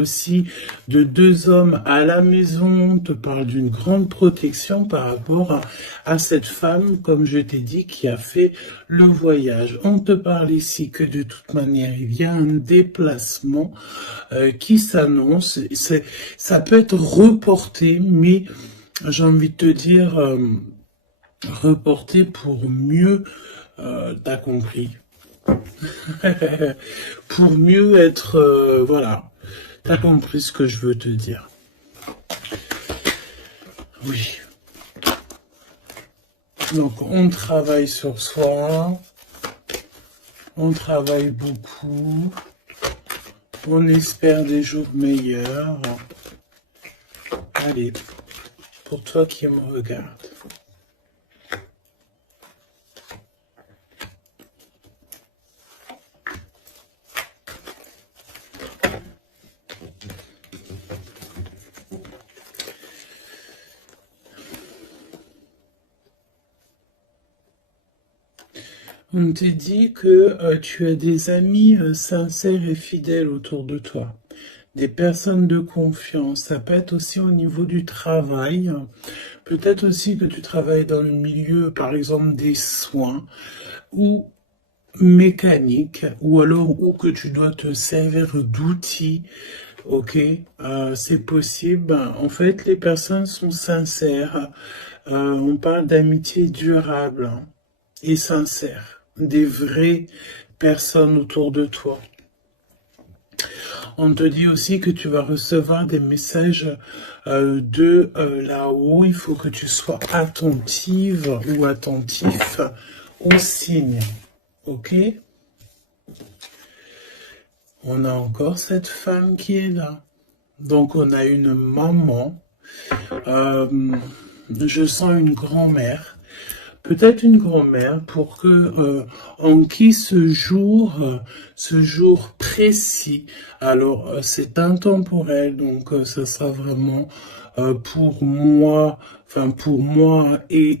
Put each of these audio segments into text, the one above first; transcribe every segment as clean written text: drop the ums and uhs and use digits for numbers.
aussi de deux hommes à la maison, on te parle d'une grande protection par rapport à cette femme, comme je t'ai dit, qui a fait le voyage. On te parle ici que de toute manière, il y a un déplacement qui s'annonce. Ça peut être reporté, mais j'ai envie de te dire, reporté pour mieux, t'as compris, pour mieux être, voilà. T'as compris ce que je veux te dire. Oui. Donc, on travaille sur soi. On travaille beaucoup. On espère des jours meilleurs. Allez, pour toi qui me regarde. On te dit que tu as des amis sincères et fidèles autour de toi, des personnes de confiance. Ça peut être aussi au niveau du travail. Peut-être aussi que tu travailles dans le milieu, par exemple, des soins ou mécanique, ou alors où que tu dois te servir d'outils. Ok, c'est possible. En fait, les personnes sont sincères. On parle d'amitié durable et sincère. Des vraies personnes autour de toi. On te dit aussi que tu vas recevoir des messages de là-haut. Il faut que tu sois attentive ou attentif aux signes. Ok? On a encore cette femme qui est là. Donc on a une maman. Je sens une grand-mère. Peut-être une grand-mère pour que en qui ce jour précis, alors c'est intemporel, donc ce sera vraiment pour moi, enfin pour moi et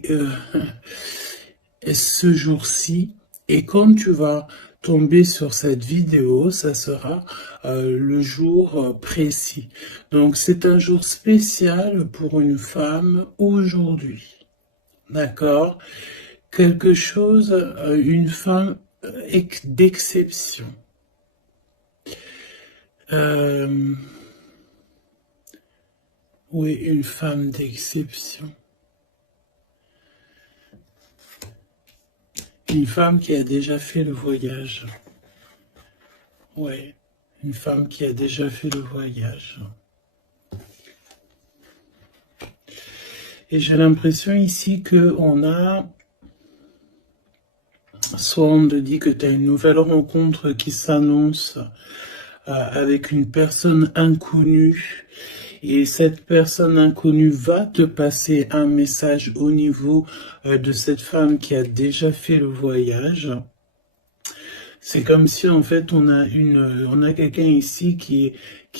ce jour-ci. Et quand tu vas tomber sur cette vidéo, ça sera le jour précis. Donc c'est un jour spécial pour une femme aujourd'hui. D'accord? Quelque chose, une femme d'exception. Oui, une femme d'exception. Une femme qui a déjà fait le voyage. Oui, une femme qui a déjà fait le voyage. Et j'ai l'impression ici qu'on a, soit on te dit que tu as une nouvelle rencontre qui s'annonce avec une personne inconnue, et cette personne inconnue va te passer un message au niveau de cette femme qui a déjà fait le voyage. C'est comme si en fait on a quelqu'un ici qui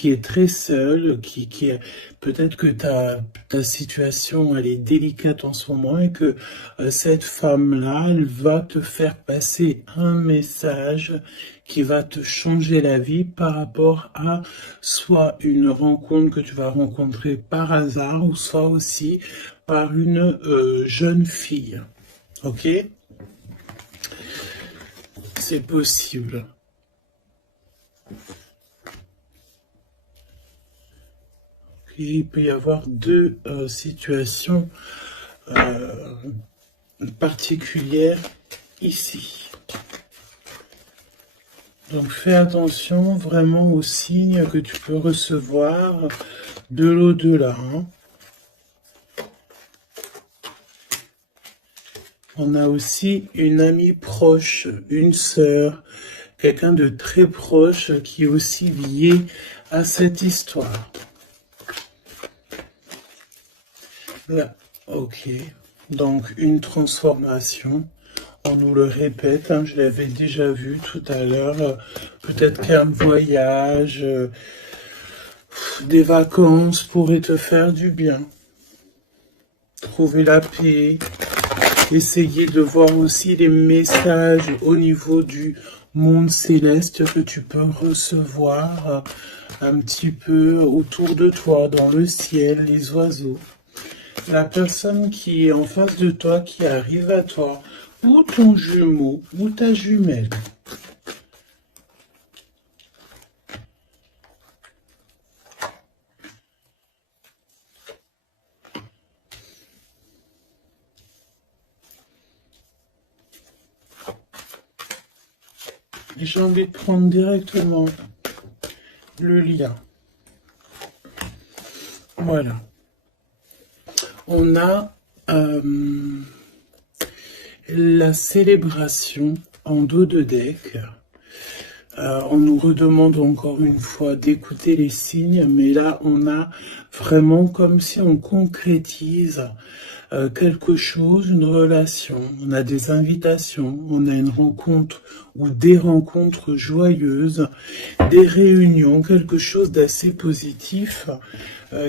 est très seul, qui est peut-être que ta situation elle est délicate en ce moment et que cette femme-là, elle va te faire passer un message qui va te changer la vie par rapport à soit une rencontre que tu vas rencontrer par hasard ou soit aussi par une jeune fille. Ok? C'est possible. Il peut y avoir deux situations particulières ici. Donc fais attention vraiment aux signes que tu peux recevoir de l'au-delà. Hein. On a aussi une amie proche, une sœur, quelqu'un de très proche qui est aussi lié à cette histoire. Là, ok. Donc une transformation. On nous le répète, hein, je l'avais déjà vu tout à l'heure. Peut-être qu'un voyage, des vacances pourraient te faire du bien. Trouver la paix. Essayez de voir aussi les messages au niveau du monde céleste que tu peux recevoir un petit peu autour de toi, dans le ciel, les oiseaux. La personne qui est en face de toi, qui arrive à toi, ou ton jumeau, ou ta jumelle. Et j'ai envie de prendre directement le lien. Voilà. On a la célébration en dos de deck. On nous redemande encore une fois d'écouter les signes, mais là on a vraiment comme si on concrétise quelque chose, une relation. On a des invitations, on a une rencontre ou des rencontres joyeuses, des réunions, quelque chose d'assez positif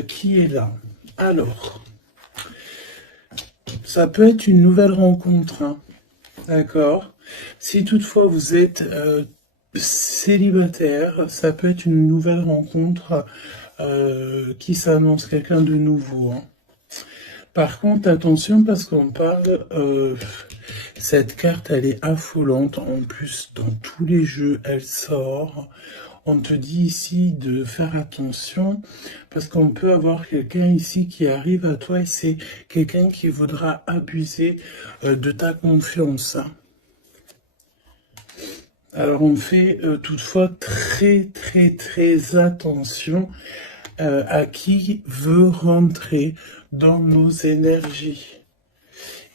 qui est là. Alors, ça peut être une nouvelle rencontre, hein, d'accord? Si toutefois vous êtes célibataire, ça peut être une nouvelle rencontre qui s'annonce, quelqu'un de nouveau, hein. Par contre, attention parce qu'on parle, cette carte elle est affolante, en plus dans tous les jeux elle sort. On te dit ici de faire attention parce qu'on peut avoir quelqu'un ici qui arrive à toi et c'est quelqu'un qui voudra abuser de ta confiance, hein. Alors on fait toutefois très attention à qui veut rentrer dans nos énergies.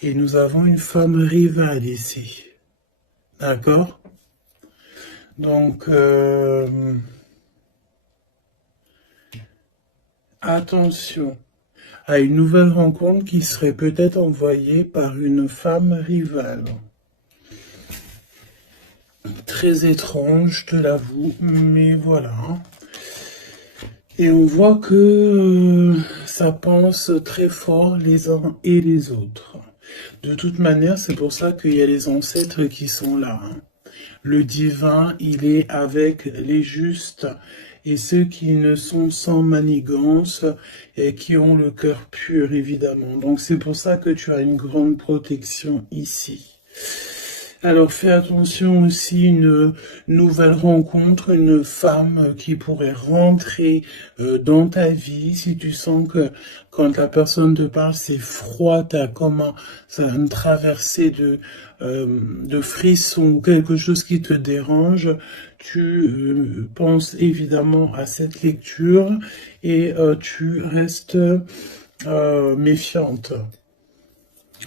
Et nous avons une femme rivale ici. D'accord? Donc, attention à une nouvelle rencontre qui serait peut-être envoyée par une femme rivale. Très étrange, je te l'avoue, mais voilà. Et on voit que ça pense très fort les uns et les autres. De toute manière, c'est pour ça qu'il y a les ancêtres qui sont là, hein. Le divin, il est avec les justes et ceux qui ne sont sans manigance et qui ont le cœur pur, évidemment. Donc c'est pour ça que tu as une grande protection ici. Alors fais attention aussi, une nouvelle rencontre, une femme qui pourrait rentrer dans ta vie. Si tu sens que quand la personne te parle, c'est froid, t'as comme une traversée de frissons, quelque chose qui te dérange, tu penses évidemment à cette lecture et tu restes méfiante.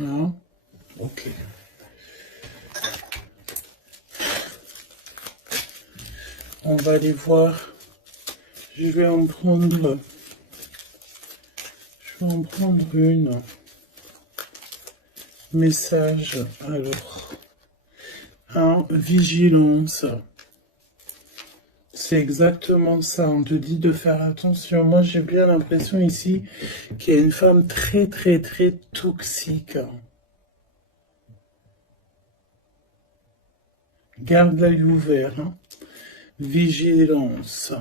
Hein? Ok. On va aller voir. Je vais en prendre une. Message. Alors. Vigilance. C'est exactement ça. On te dit de faire attention. Moi, j'ai bien l'impression ici qu'il y a une femme très toxique. Garde l'œil ouvert, hein. Vigilance.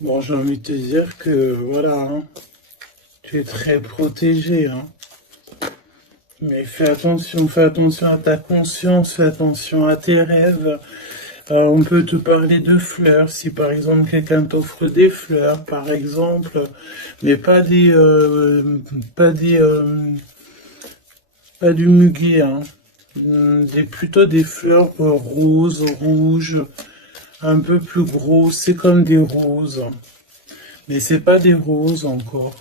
Bon, j'ai envie de te dire que, voilà, hein, tu es très protégé, hein. Mais fais attention à ta conscience, fais attention à tes rêves. On peut te parler de fleurs, si par exemple quelqu'un t'offre des fleurs, par exemple, mais pas du muguet, hein. Plutôt des fleurs roses, rouges, un peu plus grosses, c'est comme des roses. Mais c'est pas des roses encore.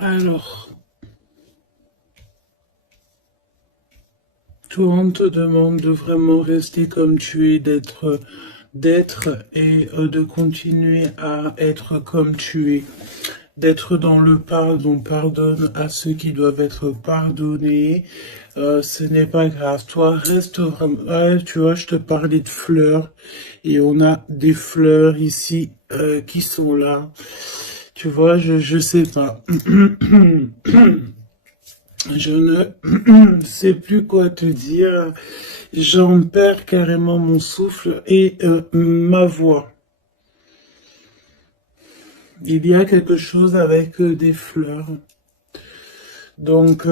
Alors, Toi, on te demande de vraiment rester comme tu es, d'être et de continuer à être comme tu es, d'être dans le pardon. Pardonne à ceux qui doivent être pardonnés. Ce n'est pas grave. Toi, reste vraiment. Ouais, tu vois, je te parlais de fleurs et on a des fleurs ici qui sont là. Tu vois, je sais pas. Je ne sais plus quoi te dire. J'en perds carrément mon souffle et ma voix. Il y a quelque chose avec des fleurs. Donc,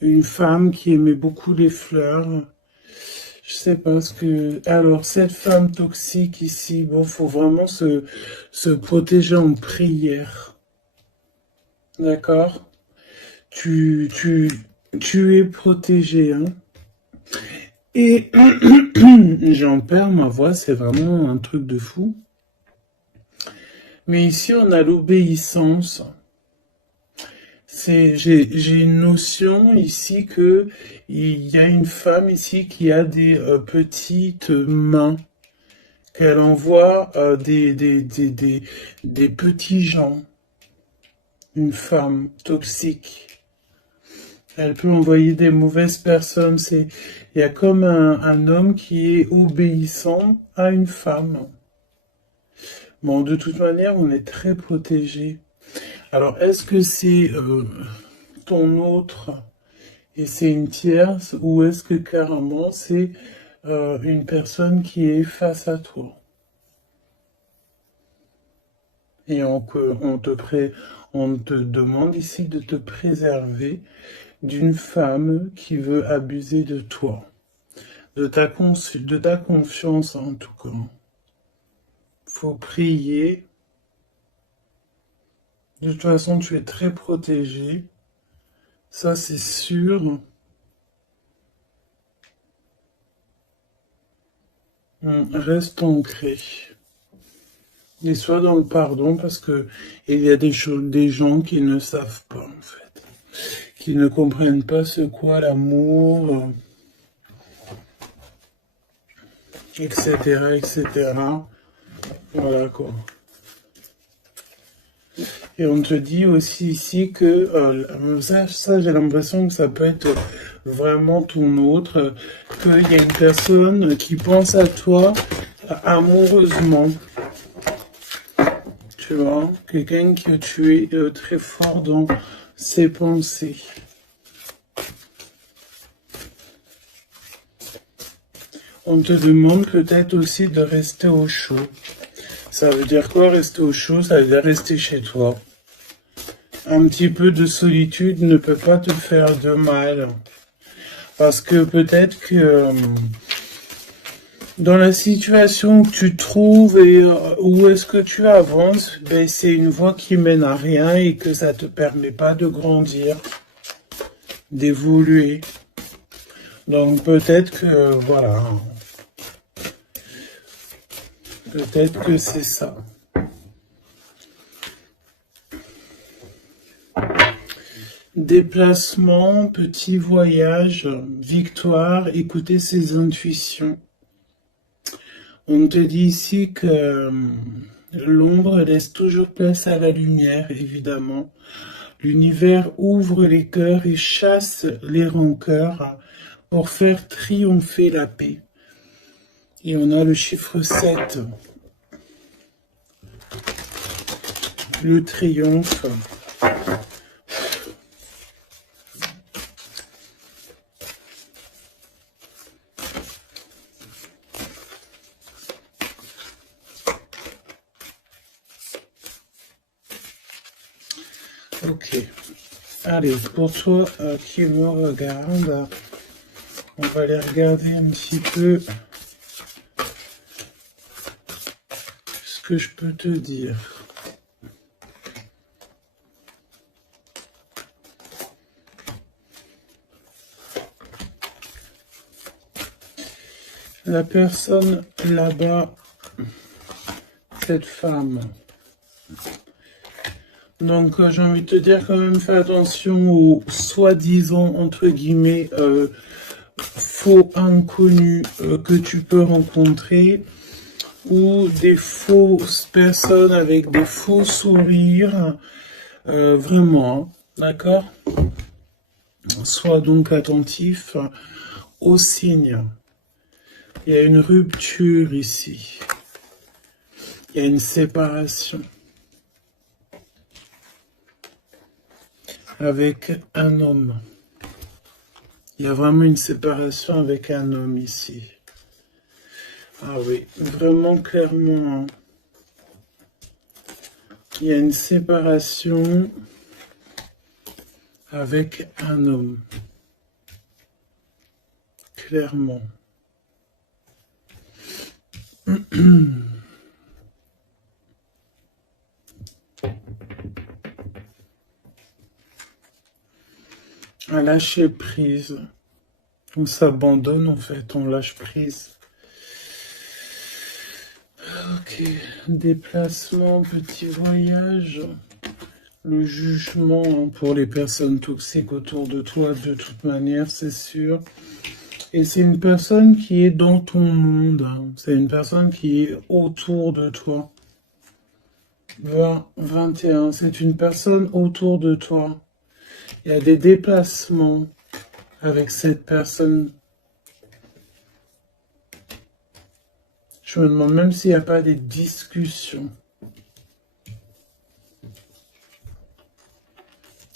une femme qui aimait beaucoup les fleurs. Je sais pas ce que... Alors, cette femme toxique ici, bon, faut vraiment se protéger en prière. D'accord? Tu, tu, tu es protégé, hein? Et j'en perds ma voix, c'est vraiment un truc de fou. Mais ici, on a l'obéissance. J'ai une notion ici que il y a une femme ici qui a des petites mains, qu'elle envoie des petits gens. Une femme toxique. Elle peut envoyer des mauvaises personnes. Il y a comme un homme qui est obéissant à une femme. Bon, de toute manière, on est très protégé. Alors, est-ce que c'est ton autre et c'est une tierce ou est-ce que carrément c'est une personne qui est face à toi? Et on te demande ici de te préserver d'une femme qui veut abuser de toi, de ta confiance en tout cas. Faut prier. De toute façon, tu es très protégé. Ça, c'est sûr. Reste ancré. Et sois dans le pardon parce que il y a des gens qui ne savent pas, en fait. Qui ne comprennent pas ce qu'est l'amour, etc., etc. Voilà, quoi. Et on te dit aussi ici que ça j'ai l'impression que ça peut être vraiment ton autre, qu'il y a une personne qui pense à toi amoureusement. Tu vois, quelqu'un que tu es très fort dans ses pensées. On te demande peut-être aussi de rester au chaud. Ça veut dire quoi rester au chaud? Ça veut dire rester chez toi. Un petit peu de solitude ne peut pas te faire de mal. Parce que peut-être que dans la situation que tu trouves et où est-ce que tu avances, ben, c'est une voie qui mène à rien et que ça te permet pas de grandir, d'évoluer. Donc peut-être que, voilà, peut-être que c'est ça. Déplacement, petit voyage, victoire, écouter ses intuitions. On te dit ici que l'ombre laisse toujours place à la lumière, évidemment. L'univers ouvre les cœurs et chasse les rancœurs pour faire triompher la paix. Et on a le chiffre 7. Le triomphe. Ok. Allez, pour toi qui me regarde, on va aller regarder un petit peu ce que je peux te dire. La personne là-bas, cette femme, Donc, j'ai envie de te dire quand même, fais attention aux soi-disant, entre guillemets, faux inconnus que tu peux rencontrer, ou des fausses personnes avec des faux sourires, vraiment, d'accord? Sois donc attentif aux signes. Il y a une rupture ici. Il y a une séparation avec un homme. Il y a vraiment une séparation avec un homme ici. Ah oui, vraiment clairement. Hein. Il y a une séparation avec un homme. Clairement. À lâcher prise. On s'abandonne en fait, on lâche prise. Ok, déplacement, petit voyage. Le jugement hein, pour les personnes toxiques autour de toi, de toute manière, c'est sûr. Et c'est une personne qui est dans ton monde. Hein. C'est une personne qui est autour de toi. 20, 21, c'est une personne autour de toi. Il y a des déplacements avec cette personne. Je me demande même s'il n'y a pas des discussions.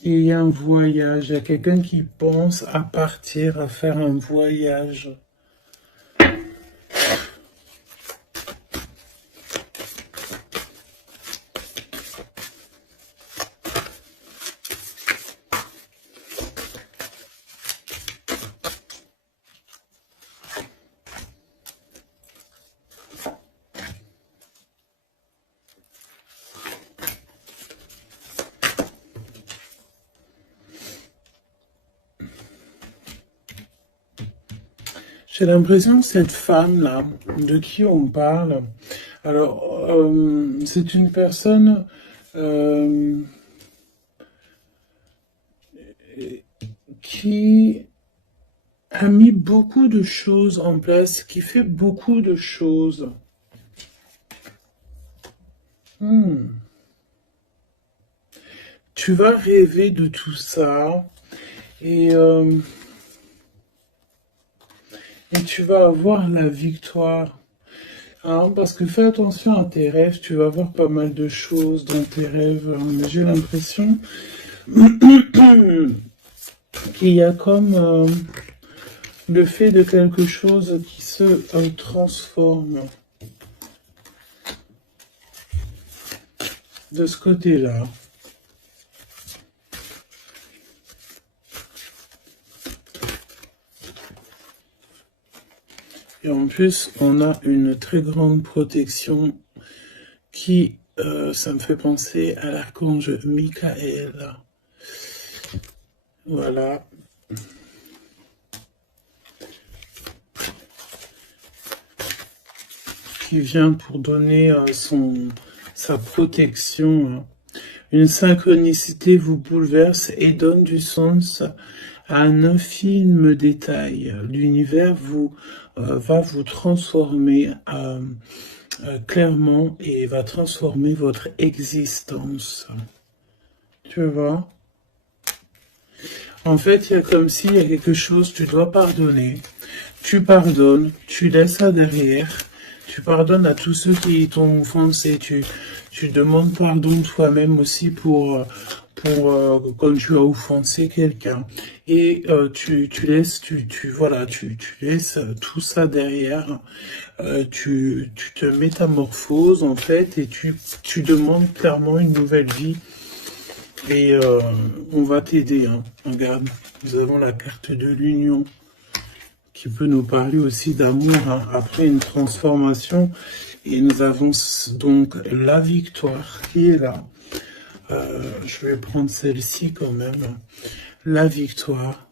Et il y a un voyage, il y a quelqu'un qui pense à partir, à faire un voyage. J'ai l'impression que cette femme-là, de qui on parle, alors, c'est une personne qui a mis beaucoup de choses en place, qui fait beaucoup de choses. Tu vas rêver de tout ça et tu vas avoir la victoire. Hein, parce que fais attention à tes rêves, tu vas avoir pas mal de choses dans tes rêves. J'ai l'impression qu'il y a comme le fait de quelque chose qui se transforme de ce côté-là. Et en plus, on a une très grande protection qui, ça me fait penser à l'archange Michael. Voilà. Qui vient pour donner sa protection. Une synchronicité vous bouleverse et donne du sens à un infime détail. L'univers va vous transformer clairement et va transformer votre existence. Tu vois? En fait, il y a comme s'il y a quelque chose, tu dois pardonner. Tu pardonnes, tu laisses ça derrière. Tu pardonnes à tous ceux qui t'ont offensé. Tu demandes pardon toi-même aussi pour quand tu as offensé quelqu'un. Et tu laisses, voilà, tu laisses tout ça derrière. Tu te métamorphoses en fait et tu demandes clairement une nouvelle vie. Et on va t'aider. Hein. Regarde, nous avons la carte de l'union qui peut nous parler aussi d'amour hein, après une transformation. Et nous avons donc la victoire qui est là. Je vais prendre celle-ci quand même. La victoire.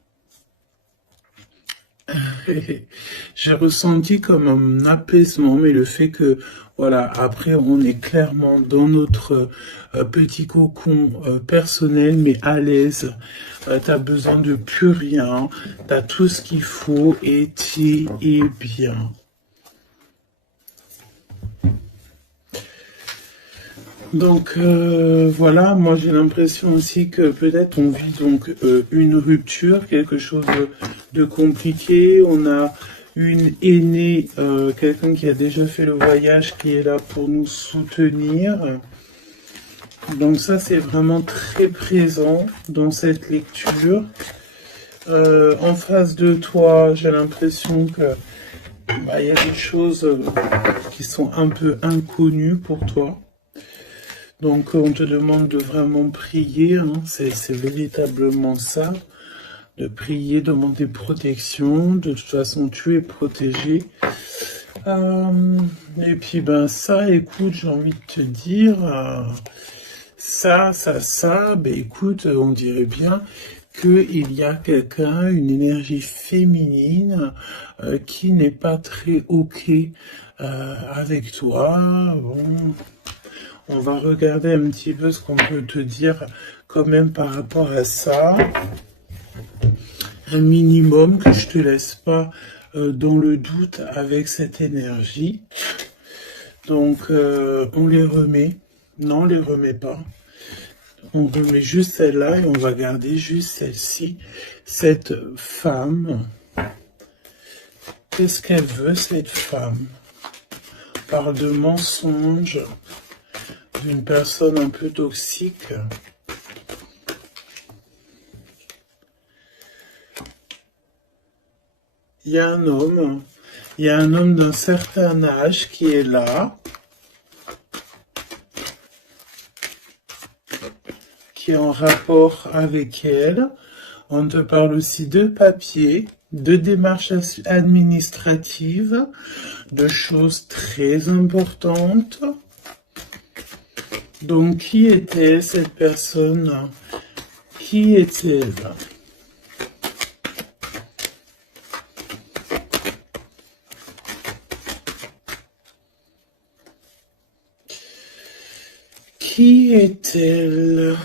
J'ai ressenti comme un apaisement, mais le fait que, voilà, après, on est clairement dans notre petit cocon personnel, mais à l'aise. T'as besoin de plus rien, t'as tout ce qu'il faut et tu es bien. Donc voilà, moi j'ai l'impression aussi que peut-être on vit donc une rupture, quelque chose de compliqué. On a une aînée, quelqu'un qui a déjà fait le voyage, qui est là pour nous soutenir. Donc ça c'est vraiment très présent dans cette lecture. En face de toi, j'ai l'impression que il y a des choses qui sont un peu inconnues pour toi. Donc on te demande de vraiment prier, hein. C'est véritablement ça, de prier, demander protection. De toute façon, tu es protégé. Et puis ben ça, écoute, j'ai envie de te dire, ça, ben écoute, on dirait bien qu'il y a quelqu'un, une énergie féminine qui n'est pas très ok avec toi. Bon. On va regarder un petit peu ce qu'on peut te dire quand même par rapport à ça. Un minimum que je te laisse pas dans le doute avec cette énergie. Donc on les remet. Non, on les remet pas. On remet juste celle-là et on va garder juste celle-ci. Cette femme. Qu'est-ce qu'elle veut, cette femme? On parle de mensonge, d'une personne un peu toxique. Il y a un homme d'un certain âge qui est là, qui est en rapport avec elle. On te parle aussi de papier, de démarches administratives, de choses très importantes. Donc, qui était cette personne? Qui est-elle? Qui est-elle?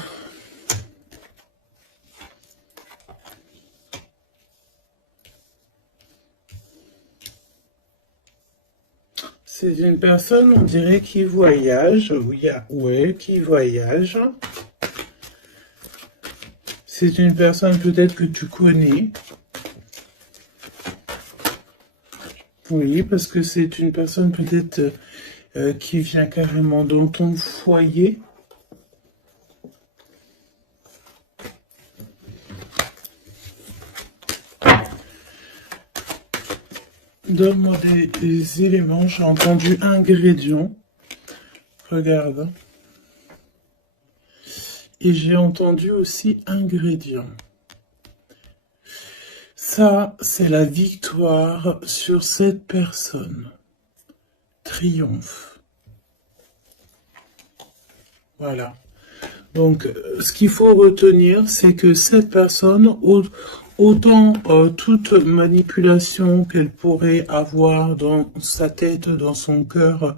C'est une personne, on dirait, qui voyage. Oui, qui voyage. C'est une personne peut-être que tu connais. Oui, parce que c'est une personne peut-être qui vient carrément dans ton foyer. Donne-moi des éléments. J'ai entendu ingrédients. Regarde. Et j'ai entendu aussi ingrédients. Ça, c'est la victoire sur cette personne. Triomphe. Voilà. Donc, ce qu'il faut retenir, c'est que cette personne, autant toute manipulation qu'elle pourrait avoir dans sa tête, dans son cœur,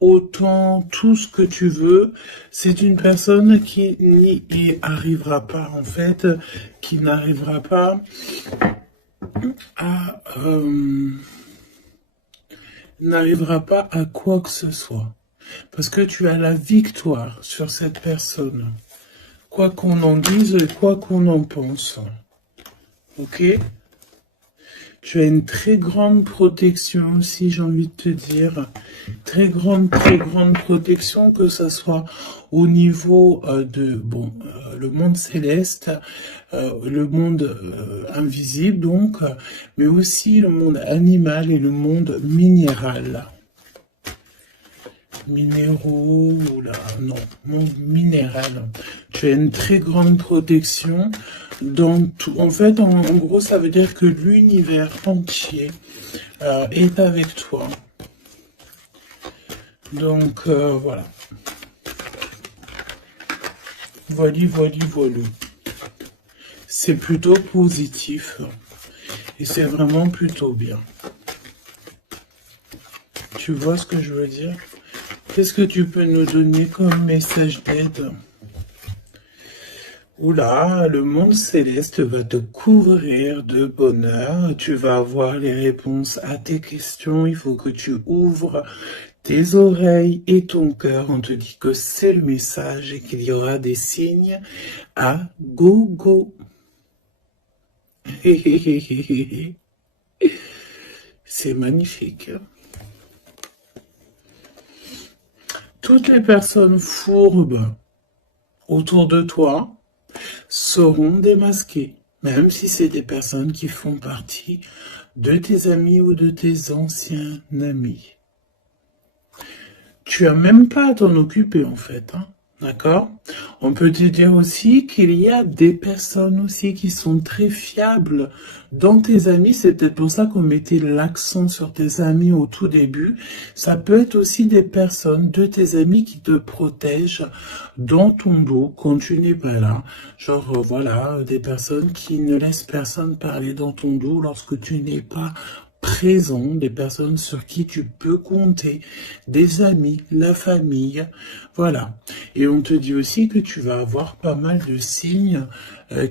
autant tout ce que tu veux, c'est une personne qui n'y arrivera pas, en fait, qui n'arrivera pas à quoi que ce soit. Parce que tu as la victoire sur cette personne. Quoi qu'on en dise et quoi qu'on en pense. Ok? Tu as une très grande protection aussi, j'ai envie de te dire. Très grande protection, que ce soit au niveau le monde céleste, le monde invisible donc, mais aussi le monde animal et le monde minéral. Minéraux, non, monde minéral. Tu as une très grande protection dans tout. En fait, en gros, ça veut dire que l'univers entier est avec toi. Donc, voilà. Voilà. C'est plutôt positif. Et c'est vraiment plutôt bien. Tu vois ce que je veux dire? Qu'est-ce que tu peux nous donner comme message d'aide? Oula, le monde céleste va te couvrir de bonheur. Tu vas avoir les réponses à tes questions. Il faut que tu ouvres tes oreilles et ton cœur. On te dit que c'est le message et qu'il y aura des signes à gogo. C'est magnifique. Toutes les personnes fourbes autour de toi seront démasquées, même si c'est des personnes qui font partie de tes amis ou de tes anciens amis. Tu as même pas à t'en occuper en fait, hein. D'accord? On peut te dire aussi qu'il y a des personnes aussi qui sont très fiables dans tes amis. C'est peut-être pour ça qu'on mettait l'accent sur tes amis au tout début. Ça peut être aussi des personnes de tes amis qui te protègent dans ton dos quand tu n'es pas là. Genre, voilà, des personnes qui ne laissent personne parler dans ton dos lorsque tu n'es pas présent, des personnes sur qui tu peux compter, des amis, la famille, voilà. Et on te dit aussi que tu vas avoir pas mal de signes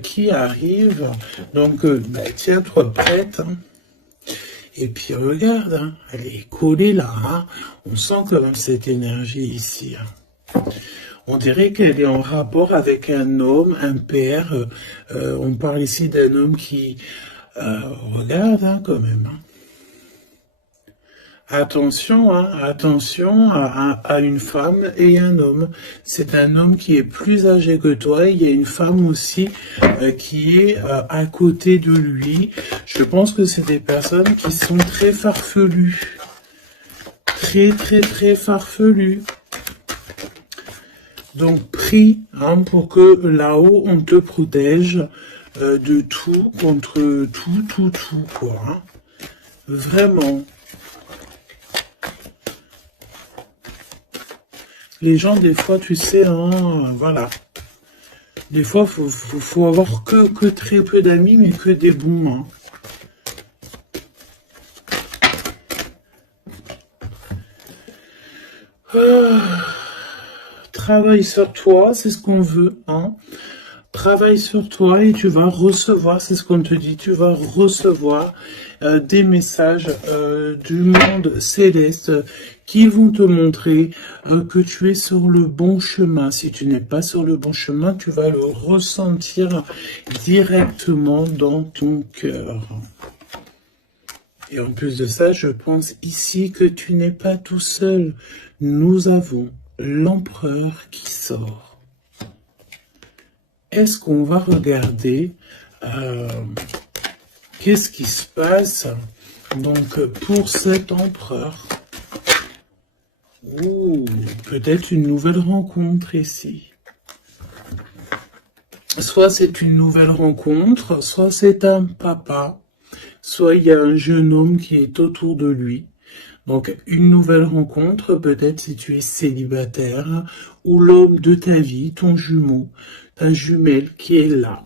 qui arrivent, donc tiens-toi prête, hein. Et puis regarde, hein, elle est collée là, hein. On sent quand même cette énergie ici, hein. On dirait qu'elle est en rapport avec un homme, un père, on parle ici d'un homme qui regarde, hein, quand même, hein. Attention, hein, attention à une femme et un homme. C'est un homme qui est plus âgé que toi. Il y a une femme aussi qui est à côté de lui. Je pense que c'est des personnes qui sont très farfelues. Très, très, très farfelues. Donc, prie hein, pour que là-haut, on te protège de tout, contre tout, quoi. Hein. Vraiment. Les gens, des fois, tu sais, hein, voilà. Des fois, faut avoir que très peu d'amis, mais que des bons. Hein. Travaille sur toi, c'est ce qu'on veut. Hein. Travaille sur toi et tu vas recevoir, c'est ce qu'on te dit, tu vas recevoir des messages du monde céleste qui vont te montrer que tu es sur le bon chemin. Si tu n'es pas sur le bon chemin, tu vas le ressentir directement dans ton cœur. Et en plus de ça, je pense ici que tu n'es pas tout seul. Nous avons l'empereur qui sort. Est-ce qu'on va regarder qu'est-ce qui se passe donc pour cet empereur? Ouh, peut-être une nouvelle rencontre ici. Soit c'est une nouvelle rencontre, soit c'est un papa, soit il y a un jeune homme qui est autour de lui. Donc, une nouvelle rencontre, peut-être si tu es célibataire, ou l'homme de ta vie, ton jumeau, ta jumelle qui est là.